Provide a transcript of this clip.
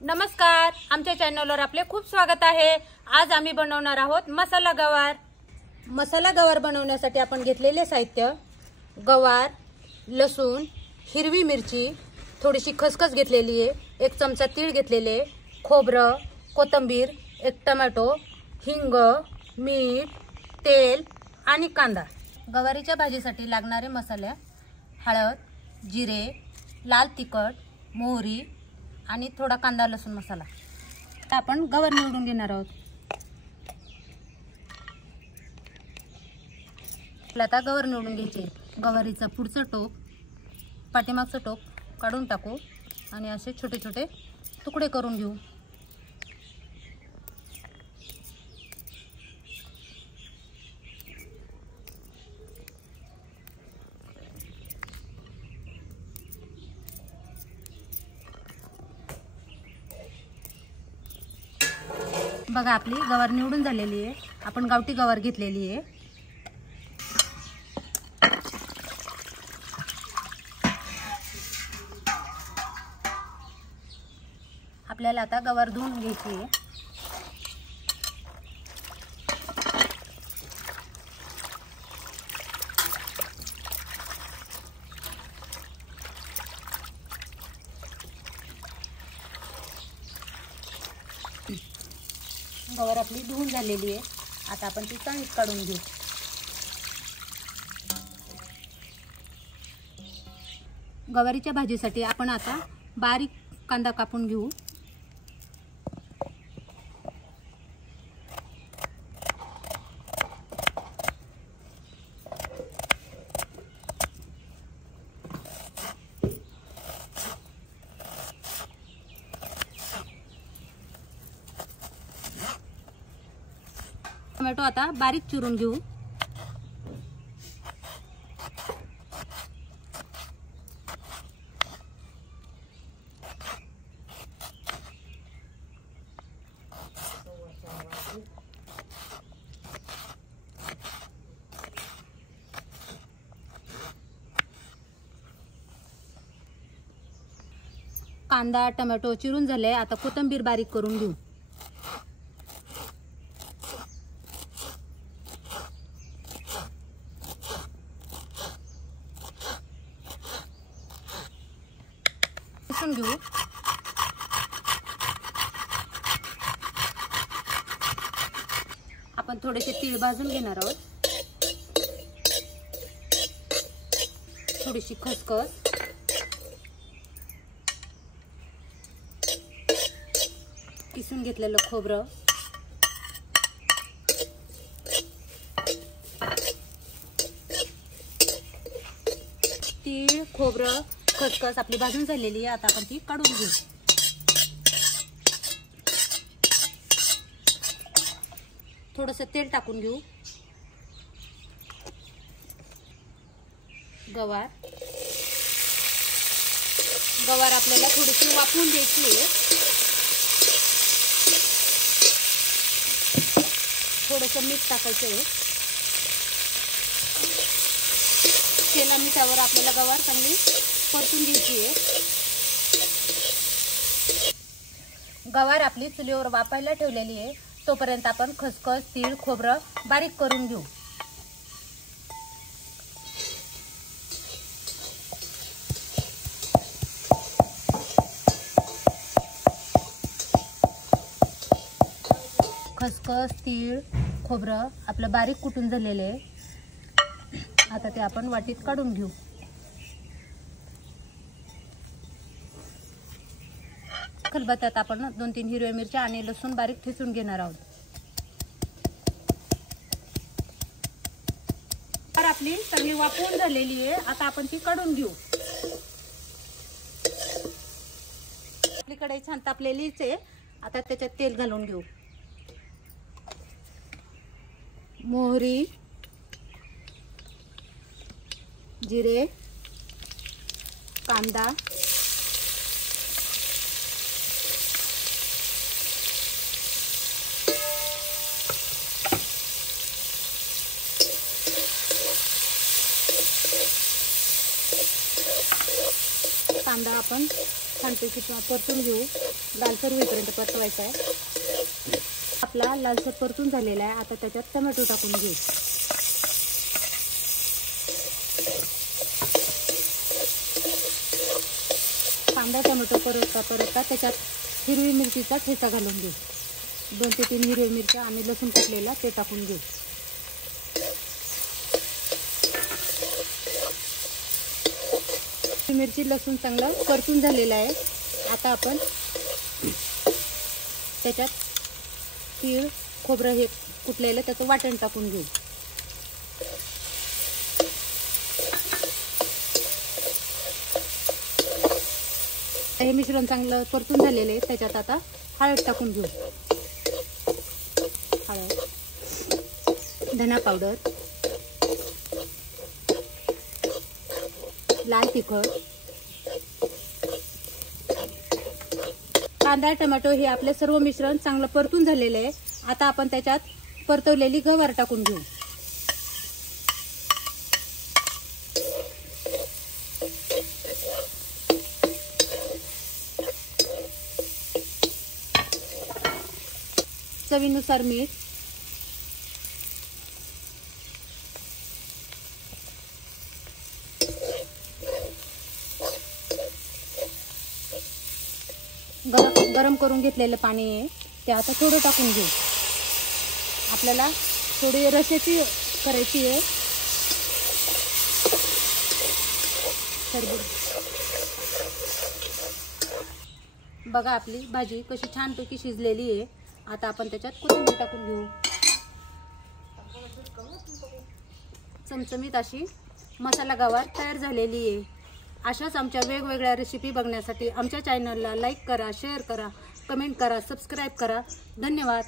नमस्कार, आमच्या चॅनलवर आपले खूप स्वागत आहे। आज आम्ही बनवणार आहोत मसाला गवार। मसाला गवार बनवण्यासाठी आपण घेतलेले साहित्य गवार, लसूण, हिरवी मिरची, थोडीशी खसखस घेतलेली आहे, 1 चमचा तीळ घेतलेले, खोबरं, कोथिंबीर, 1 टोमॅटो, हिंग, मीठ, तेल आणि कांदा। गवारीच्या भाजीसाठी लागणारे मसाले हळद, जिरे, लाल तिखट, मोहरी आणि थोडा कांदा लसूण मसाला। आता आपण गवार निवडून घेणार आहोत। आता गवार निवडून घ्यायचे। गवारीचा पुढचा टोक, पाठीमागचा टोक काढून टाकू आणि असे छोटे छोटे तुकडे करून घेऊ। बघा आपली गवार निवडून झालेली आहे। आपण गावठी गवार घेतलेली आहे। आपल्याला आता गवार धुवून घ्यायची आहे। गवार आपली धुवून झालेली आहे। आता आपण ती चाळणीत काढून घेऊ। गवारीच्या भाजीसाठी आपण आता बारीक कांदा कापून घेऊ। टोमॅटो आता बारीक चिरून घेऊ। कांदा टोमॅटो चिरून झाले। आता कोथिंबीर बारीक करून घेऊ। घेऊ आपण थोडेसे तीळ भाजून घेणार आहोत। थोडीशी खसखस, किसून घेतलेलं खोबरं, तीळ खोबरं खसखस आपली भाजून झालेली आहे। आता आपण ती काढून घेऊ। थोडंसं तेल टाकून घेऊ। गवार आपल्याला थोडीशी वाफवून द्यायची आहे। थोडंसं मीठ टाकायचं आहे। तेला मिठावर आपल्याला गवार चांगली परतून घ्यायची आहे। गवार आपली चुलीवर वाफायला ठेवलेली आहे। तोपर्यंत आपण खसखस तीळ खोबरं बारीक करून घेऊ। खसखस तीळ खोबरं आपलं बारीक कुटून झालेलं आहे। आता ते आपण वाटीत काढून घेऊ। खलबत्त्यात आपण 2-3 हिरव्या मिरच्या आणि लसूण बारीक ठेचून घेणार आहोत। तर आपली चांगली वाफवून झालेली आहे। आता आपण ती काढून घेऊ। आपली कढई छान तापलेलीच आहे। आता त्याच्यात तेल घालून घेऊ। मोहरी, जिरे, कांदा, कांदा आपण छानपैकी परतून घेऊ. लालसर होईपर्यंत परतवायचा आहे. आपला लालसर परतून झालेला आहे. आता त्याच्यात टोमॅटो टाकून घेऊ. कांदा टोमॅटो परतता त्याच्यात हिरवी मिरचीचा ठेचा घालून घेऊ. 2 ते 3 हिरवी मिरच्या आणि लसूण कापलेला ते टाकून घेऊ. मिरची लसूण चांगलं परतून झालेलं आहे. आता आपण त्याच्यात तीळ खोबरं हे कुटलेलं त्याचं वाटण टाकून घेऊ. हे मिश्रण चांगलं परतून झालेलं आहे. त्याच्यात आता हळद टाकून घेऊ. हळद, धना पावडर, लाल तिखट, कांदा टोमॅटो हे आपले सर्व मिश्रण चांगलं परतून झालेले आहे. आता आपण त्याच्यात परतवलेली गवार टाकून घेऊ. चवीनुसार मीठ, गरम करून घेतलेलं पाणी आहे ते आता थोडं टाकून घेऊ. आपल्याला थोडी रश्याची करायची आहे. बघा आपली भाजी कशी छानपैकी शिजलेली आहे. आता आपण त्याच्यात कोथिंबीर टाकून घेऊ. चमचमीत अशी मसाला गवार तयार झालेली आहे. अशाच आमच्या वेगवेगळ्या रेसिपी बघण्यासाठी आमच्या चॅनलला लाईक करा, शेअर करा, कमेंट करा, सबस्क्राईब करा. धन्यवाद.